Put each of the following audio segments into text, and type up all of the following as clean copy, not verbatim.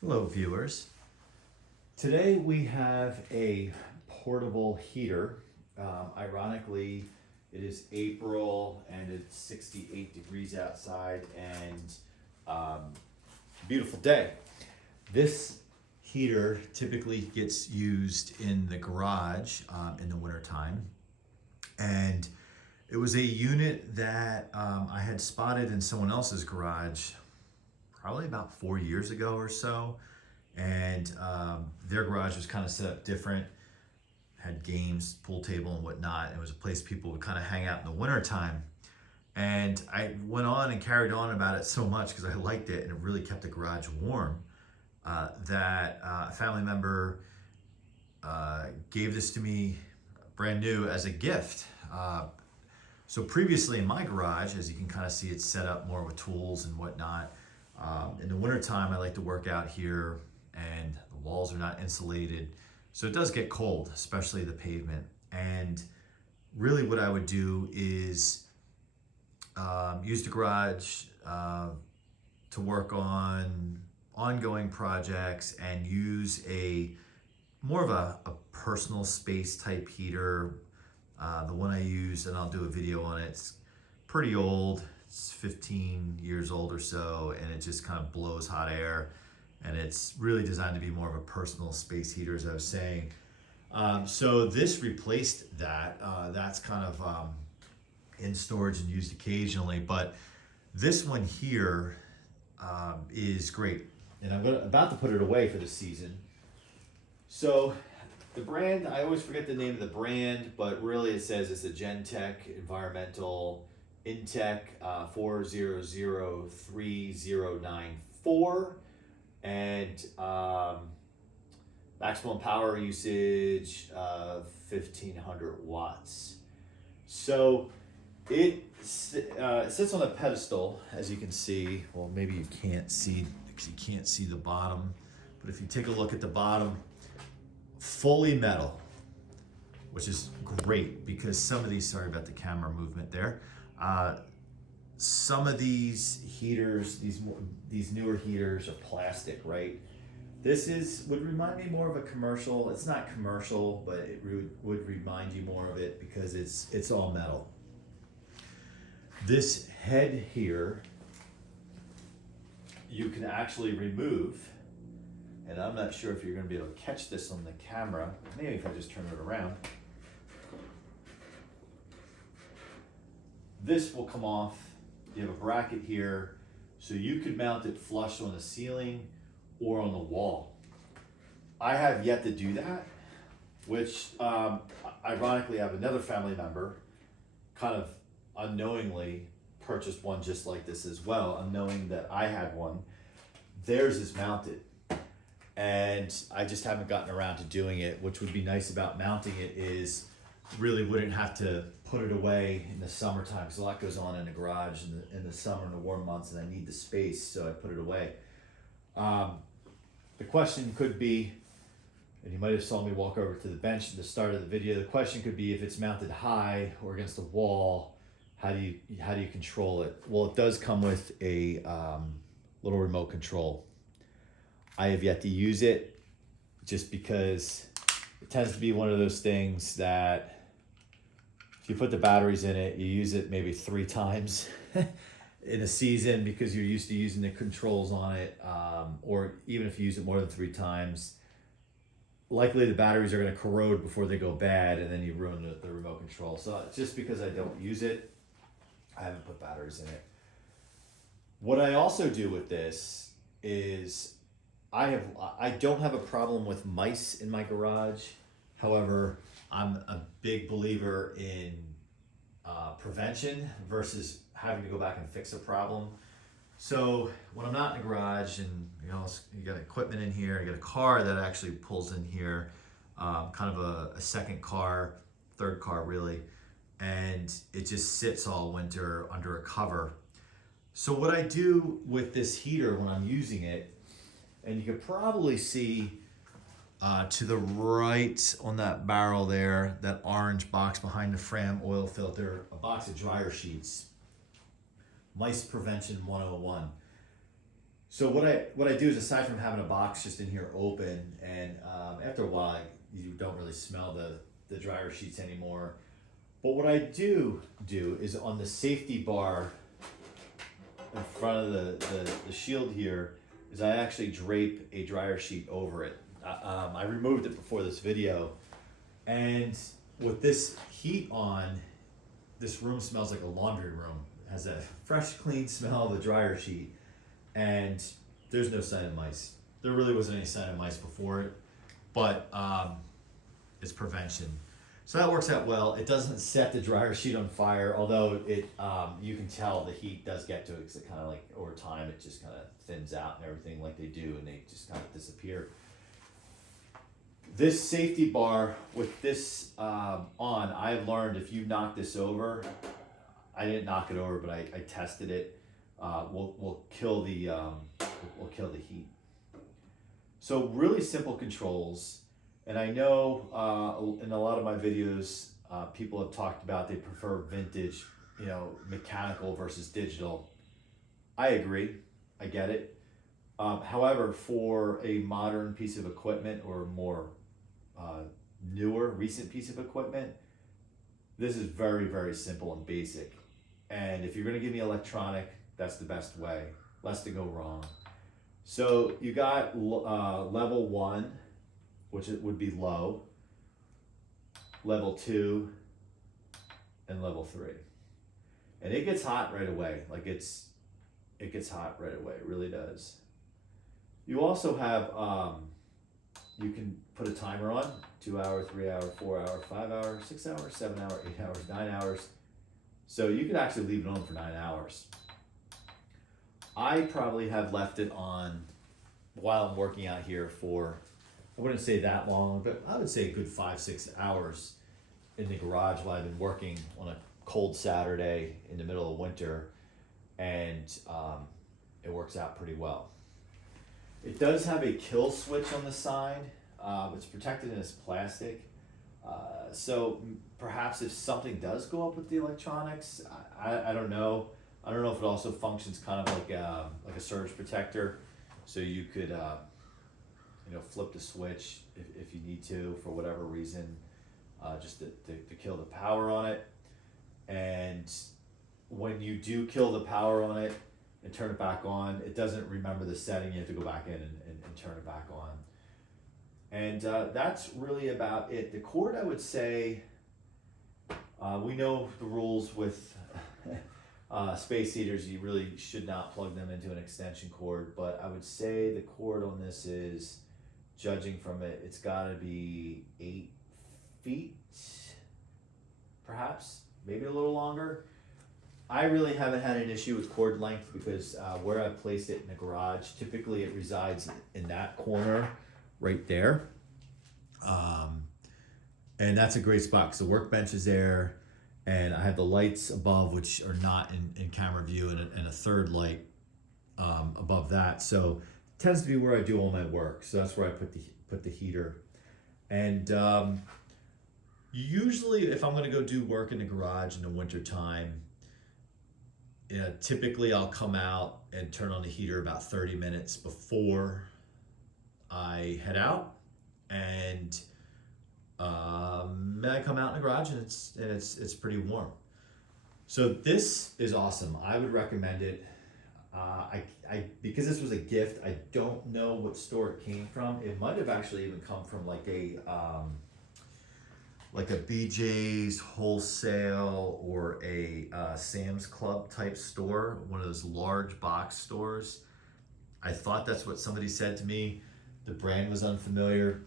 Hello viewers. Today we have a portable heater. Ironically, it is April and it's 68 degrees outside and beautiful day. This heater typically gets used in the garage in the wintertime. And it was a unit that I had spotted in someone else's garage probably about 4 years ago or so. And their garage was kind of set up different, had games, pool table and whatnot. It was a place people would kind of hang out in the wintertime. And I went on and carried on about it so much because I liked it and it really kept the garage warm that a family member gave this to me brand new as a gift. So previously in my garage, as you can kind of see, it's set up more with tools and whatnot. In the wintertime, I like to work out here and the walls are not insulated. So it does get cold, especially the pavement. And really what I would do is use the garage to work on ongoing projects and use more of a personal space type heater. The one I use, and I'll do a video on it, it's pretty old. It's 15 years old or so, and it just kind of blows hot air. And it's really designed to be more of a personal space heater, as I was saying. So this replaced that. That's kind of in storage and used occasionally. But this one here is great. And I'm about to put it away for the season. So the brand, I always forget the name of the brand, but really it says it's the Genentech Environmental Intech 4003094, and maximum power usage of 1500 watts. So it sits on a pedestal, as you can see. Well, maybe you can't see because you can't see the bottom, but if you take a look at the bottom, fully metal, which is great because some of these, sorry about the camera movement there, some of these heaters, these newer heaters are plastic, right? This would remind me more of a commercial. It's not commercial, but it would remind you more of it because it's all metal. This head here, you can actually remove, and I'm not sure if you're going to be able to catch this on the camera. Maybe if I just turn it around. This will come off. You have a bracket here, so you could mount it flush on the ceiling or on the wall. I have yet to do that, which ironically I have another family member kind of unknowingly purchased one just like this as well, unknowing that I had one. Theirs is mounted, and I just haven't gotten around to doing it. Which would be nice about mounting it is really wouldn't have to put it away in the summertime because a lot goes on in the garage in the summer and the warm months, and I need the space, so I put it away. The question could be, and you might have saw me walk over to the bench at the start of the video, the question could be if it's mounted high or against the wall, how do you control it? Well, it does come with a little remote control. I have yet to use it just because it tends to be one of those things that if you put the batteries in it, you use it maybe 3 times in a season because you're used to using the controls on it, or even if you use it more than 3 times, likely the batteries are going to corrode before they go bad, and then you ruin the remote control. So just because I don't use it, I haven't put batteries in it. What I also do with this is I don't have a problem with mice in my garage. However, I'm a big believer in prevention versus having to go back and fix a problem. So when I'm not in the garage and you got equipment in here, you got a car that actually pulls in here, kind of a second car, third car really, and it just sits all winter under a cover. So what I do with this heater when I'm using it, and you can probably see to the right on that barrel there, that orange box behind the Fram oil filter, a box of dryer sheets. Mice Prevention 101. So what I do is, aside from having a box just in here open, and after a while you don't really smell the dryer sheets anymore. But what I do is on the safety bar in front of the shield here, is I actually drape a dryer sheet over it. I removed it before this video, and with this heat on, this room smells like a laundry room. It has a fresh, clean smell of the dryer sheet, and there's no sign of mice. There really wasn't any sign of mice before it, but it's prevention. So that works out well. It doesn't set the dryer sheet on fire, although it you can tell the heat does get to it, because it kind of, like, over time it just kind of thins out and everything, like they do, and they just kind of disappear. This safety bar with this on, I've learned if you knock this over, I didn't knock it over, but I tested it. Will kill the heat. So really simple controls. And I know in a lot of my videos, people have talked about they prefer vintage, mechanical versus digital. I agree, I get it. However, for a modern piece of equipment, or more newer, recent piece of equipment, this is very, very simple and basic. And if you're gonna give me electronic, that's the best way, less to go wrong. So you got level 1, which it would be low, level 2, and level 3. And it gets hot right away. Like it gets hot right away, it really does. You also have, you can put a timer on, 2 hour, 3 hour, 4 hour, 5 hour, 6 hour, 7 hour, 8 hours, 9 hours. So you could actually leave it on for 9 hours. I probably have left it on while I'm working out here for, I wouldn't say that long, but I would say a good 5-6 hours in the garage while I've been working on a cold Saturday in the middle of winter, and it works out pretty well. It does have a kill switch on the side. It's protected in this plastic. So perhaps if something does go up with the electronics, I don't know. I don't know if it also functions kind of like a surge protector. So you could flip the switch if you need to for whatever reason, just to kill the power on it. And when you do kill the power on it and turn it back on, it doesn't remember the setting. You have to go back in and turn it back on. And that's really about it. The cord, I would say, we know the rules with space heaters. You really should not plug them into an extension cord, but I would say the cord on this is, judging from it, it's got to be 8 feet, perhaps, maybe a little longer. I really haven't had an issue with cord length, because where I placed it in the garage, typically it resides in that corner right there. And that's a great spot because the workbench is there, and I have the lights above, which are not in camera view, and a third light above that. So it tends to be where I do all my work. So that's where I put the heater. And usually if I'm gonna go do work in the garage in the winter time, typically I'll come out and turn on the heater about 30 minutes before I head out, and then I come out in the garage, and it's pretty warm. So this is awesome. I would recommend it. Because this was a gift, I don't know what store it came from. It might have actually even come from like a BJ's wholesale or a Sam's Club type store, one of those large box stores. I thought that's what somebody said to me. The brand was unfamiliar.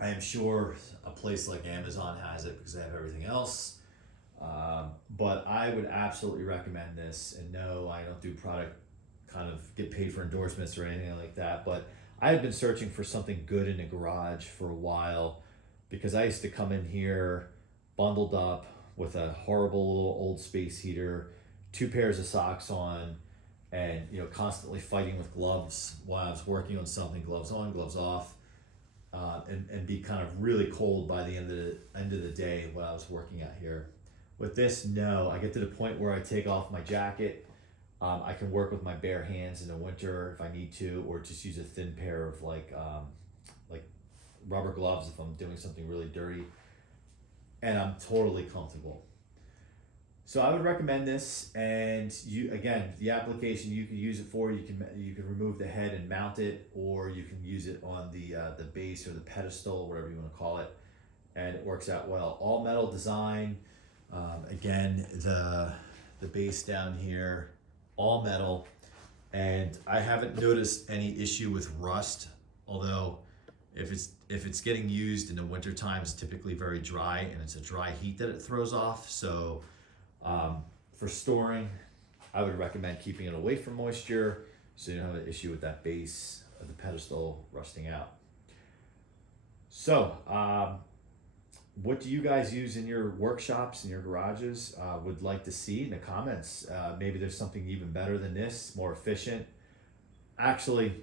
I am sure a place like Amazon has it because they have everything else. But I would absolutely recommend this. And no, I don't do product kind of get paid for endorsements or anything like that. But I have been searching for something good in the garage for a while, because I used to come in here bundled up with a horrible little old space heater, 2 pairs of socks on, and constantly fighting with gloves while I was working on something, gloves on, gloves off, and be kind of really cold by the end of the day when I was working out here. With this, no, I get to the point where I take off my jacket, I can work with my bare hands in the winter if I need to, or just use a thin pair of like rubber gloves if I'm doing something really dirty, and I'm totally comfortable. So I would recommend this, and you again, the application you can use it for, you can remove the head and mount it, or you can use it on the base or the pedestal, whatever you want to call it, and it works out well. All metal design. Again, the base down here, all metal, and I haven't noticed any issue with rust. Although, if it's getting used in the winter time, it's typically very dry, and it's a dry heat that it throws off. So, for storing, I would recommend keeping it away from moisture, so you don't have an issue with that base of the pedestal rusting out. So, what do you guys use in your workshops, in your garages? Would like to see in the comments. Maybe there's something even better than this, more efficient. Actually,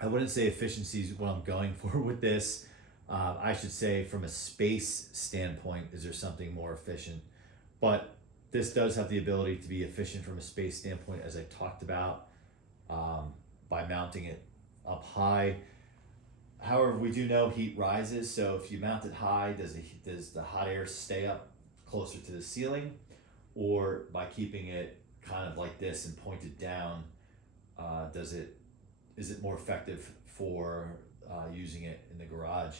I wouldn't say efficiency is what I'm going for with this. I should say from a space standpoint, is there something more efficient? But this does have the ability to be efficient from a space standpoint, as I talked about, by mounting it up high. However, we do know heat rises, so if you mount it high, does the hot air stay up closer to the ceiling? Or by keeping it kind of like this and pointed down, is it more effective for using it in the garage?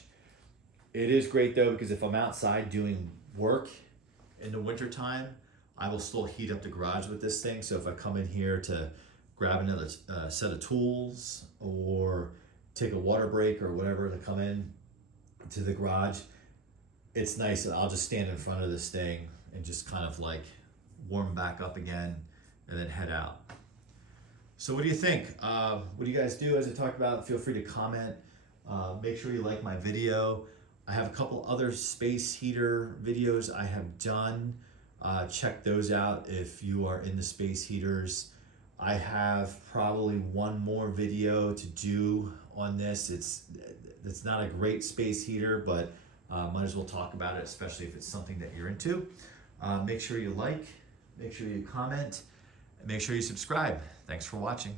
It is great though, because if I'm outside doing work in the winter time, I will still heat up the garage with this thing. So if I come in here to grab another set of tools, or take a water break or whatever to come in to the garage, it's nice that I'll just stand in front of this thing and just kind of like warm back up again and then head out. So what do you think? What do you guys do? As I talked about, feel free to comment. Make sure you like my video. I have a couple other space heater videos I have done. Check those out if you are into space heaters. I have probably one more video to do on this. It's not a great space heater, but might as well talk about it, especially if it's something that you're into. Make sure you like, make sure you comment, and make sure you subscribe. Thanks for watching.